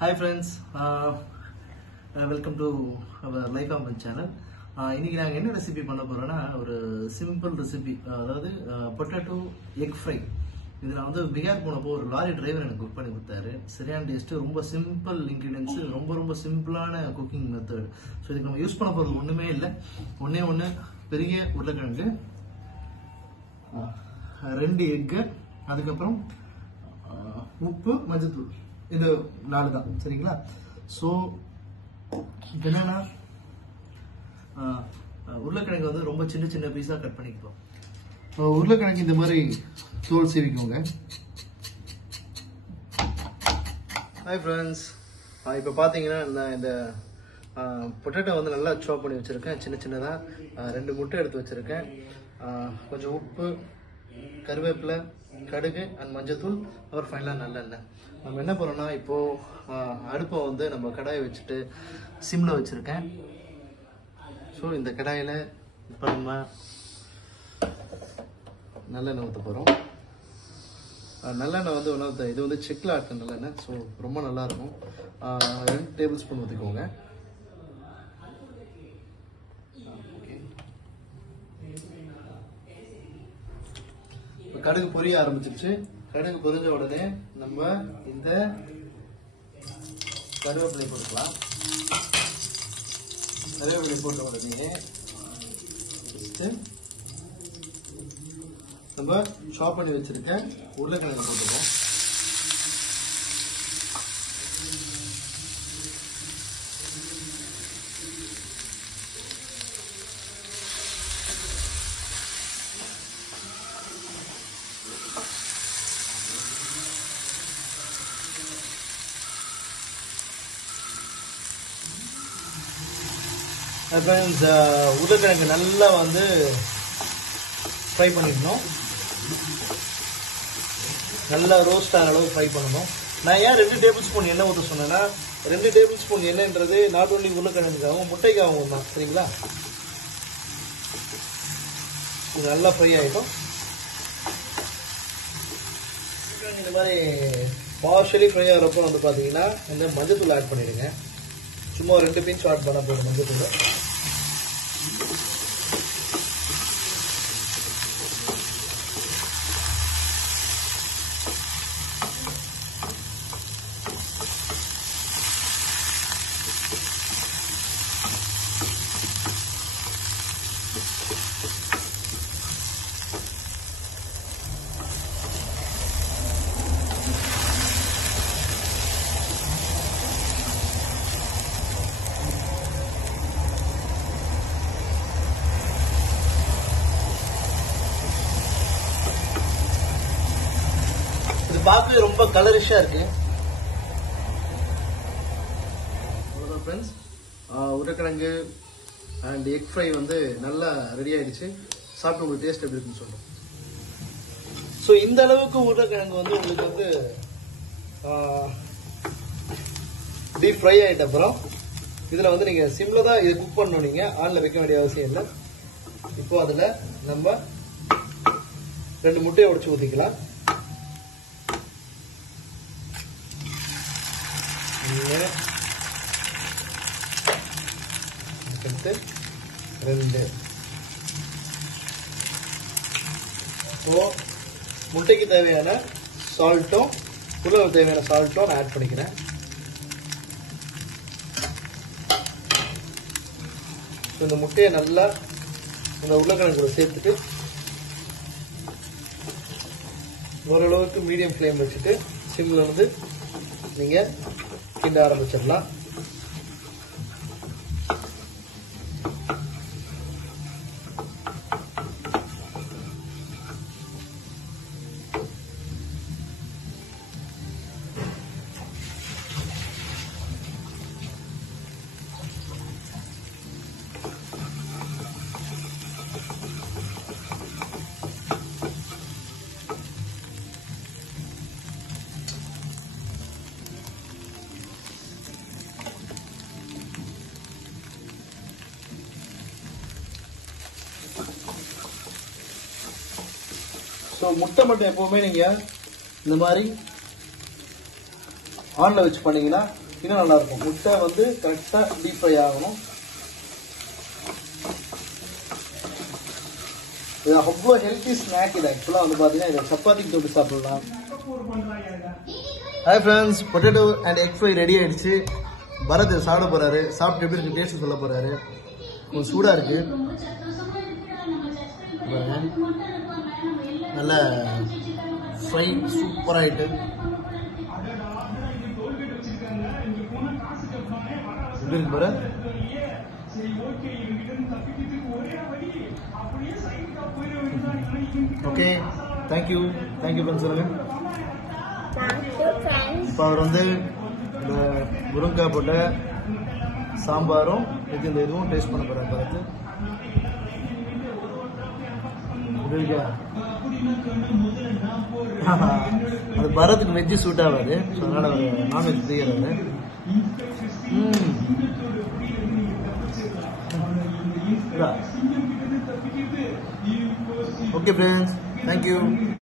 Hi friends, welcome to our Life of My channel. இன்னைக்கு நாங்க என்ன ரெசிபி பண்ண போறோம்னா ஒரு சிம்பிள் ரெசிபி, அதாவது பொட்டேட்டோ எக் ஃப்ரை. இதுல வந்து பிகார் போனப்போ ஒரு லாரி டிரைவர் எனக்கு குக் பண்ணி கொடுத்தாரு. சரியான டேஸ்ட், ரொம்ப சிம்பிள் இன்கிரிடியன்ஸ், ரொம்ப சிம்பிளான குக்கிங் மெத்தட். ஸோ இதுக்கு நம்ம யூஸ் பண்ண போறது ஒண்ணுமே இல்லை, ஒண்ணு பெரிய உருளைக்கிழங்கு, 2 எக்கு, அதுக்கப்புறம் உப்பு, மஞ்சத்தூள், இது 4 தான். சரிங்களா? ஸோ என்னன்னா உருளைக்கிழங்கு வந்து ரொம்ப சின்ன பீஸா கட் பண்ணிக்கலாம். உருளைக்கிழங்கு இந்த மாதிரி தோல் சீவிக்கோங்க. ஹாய் ஃப்ரெண்ட்ஸ், இப்போ பார்த்தீங்கன்னா நான் இந்த பொட்டேட்டோ வந்து நல்லா சாப் பண்ணி வச்சுருக்கேன். சின்னதாக 2 முட்டை எடுத்து வச்சுருக்கேன். கொஞ்சம் உப்பு, கருவேப்பிலை, கடுகு அண்ட் மஞ்சத்தூள், அப்புறம் ஃபைனலாக நல்லெண்ணெய். நம்ம என்ன பண்ணுறோம்னா இப்போது அடுப்பை வந்து நம்ம கடாயை வச்சுட்டு சிம்மில் வச்சுருக்கேன். ஸோ இந்த கடாயில் இப்போ நம்ம நல்லெண்ணெய் ஊற்ற போகிறோம். நல்லெண்ணெய் வந்து ஒன்றாவது, இது வந்து செக்கில் ஆட்ட நல்லெண்ணெய். ஸோ ரொம்ப நல்லாயிருக்கும். 2 டேபிள் ஸ்பூன் ஊற்றிக்கோங்க. இப்போ கடுகு பொரிய ஆரம்பிச்சிருச்சு. கடுகு பொரிஞ்ச உடனே நம்ம இந்த கருவேப்பிலை போட்டுக்கலாம். கருவேப்பிலை போட்ட உடனே நம்ம சாப் பண்ணி வச்சிருக்க உருளைக்கிழங்கு போட்டுருவோம். உருளைக்கிழங்கு நல்லா வந்து ஃப்ரை பண்ணிடணும். நல்லா ரோஸ்ட் ஆகிற அளவு ஃப்ரை பண்ணணும். நான் ஏன் 2 டேபிள் ஸ்பூன் எண்ணெய் ஊற்ற சொன்னேன்னா, 2 டேபிள் ஸ்பூன் எண்ணெய்ன்றது நாட் ஒன்லி உருளைக்கிழங்குக்காகவும் முட்டைக்காகவும் தான். சரிங்களா? இது நல்லா ஃப்ரை ஆகிடும். இந்த மாதிரி பார்ஷலி ஃப்ரை ஆகிறப்போ வந்து பார்த்தீங்கன்னா இந்த மஞ்சத்தூள் ஆட் பண்ணிடுங்க. சும்மா 2 பிஞ்ச் ஆட் பண்ண போதும் மஞ்சத்தூள். பார்க்கவே ரொம்ப கலரிஷா இருக்கு. அவ்வளோதான் ஃப்ரெண்ட்ஸ், உருளைக்கிழங்கு அண்ட் எக் ஃப்ரை வந்து நல்லா ரெடி ஆயிடுச்சு. சாப்பிட்டு உங்களுக்கு டேஸ்ட் எப்படி இருக்குன்னு சொல்லுங்க. ஸோ இந்த அளவுக்கு உருளைக்கிழங்கு வந்து உங்களுக்கு வந்து டீப் ஃப்ரை ஆகிட்ட அப்புறம் இதில் வந்து நீங்கள் சிம்மில் தான் இது குக் பண்ணணும். நீங்கள் ஆனில் வைக்க வேண்டிய அவசியம் இல்லை. இப்போ அதில் நம்ம 2 முட்டையை உடைச்சு ஊற்றிக்கலாம். அடுத்து 2. இப்போ முட்டைக்கு தேவையான சால்ட்டும் உருளைக்கு தேவையான சால்ட்டும் நான் ஆட் பண்ணிக்கிறேன். இந்த முட்டையை நல்லா இந்த உருளைக்கிழங்கு கூட சேர்த்துட்டு ஓரளவுக்கு மீடியம் ஃப்ளேம் வச்சுட்டு சிம்ல வந்து நீங்க கிண்ட ஆரம்பிச்சிடலாம். ஸோ முட்டை மட்டும் எப்பவுமே நீங்க இந்த மாதிரி ஆன்ல வச்சு பண்ணீங்கன்னா இன்னும் நல்லா இருக்கும். முட்டை வந்து கரெக்டா டீப் ஃப்ரை ஆகணும். இது அவ்வளோ ஹெல்த்தி ஸ்நாக். இது ஆக்சுவலாக வந்து பார்த்தீங்கன்னா இதை சப்பாத்திக்கு தொட்டு சாப்பிடலாம். Hi friends, potato and egg fry ready ஆயிடுச்சு. பரத் சாப்பிட போறாரு. சாப்பிட்டு எப்படி இருக்கு டேஸ்ட் சொல்ல போறாரு. கொஞ்சம் சூடா இருக்கு. நல்ல ஃப்ரை சூப்பர் ஆயிட்டு. எப்படி இருக்கு பரத்? ஓகே, தேங்க்யூ ஃப்ரெண்ட்ஸ் சொல்லுங்க. இப்போ அவர் வந்து இந்த முருங்கைக்காய் போட்ட சாம்பாரும் இது இந்த இதுவும் டேஸ்ட் பண்ண போறாரு பரத்து. அது பரத்துக்கு வெஜ்ஜு சூட் ஆகாது, ஸோ அதனால அவர் non veg பிரியறாரு. Okay friends, thank you.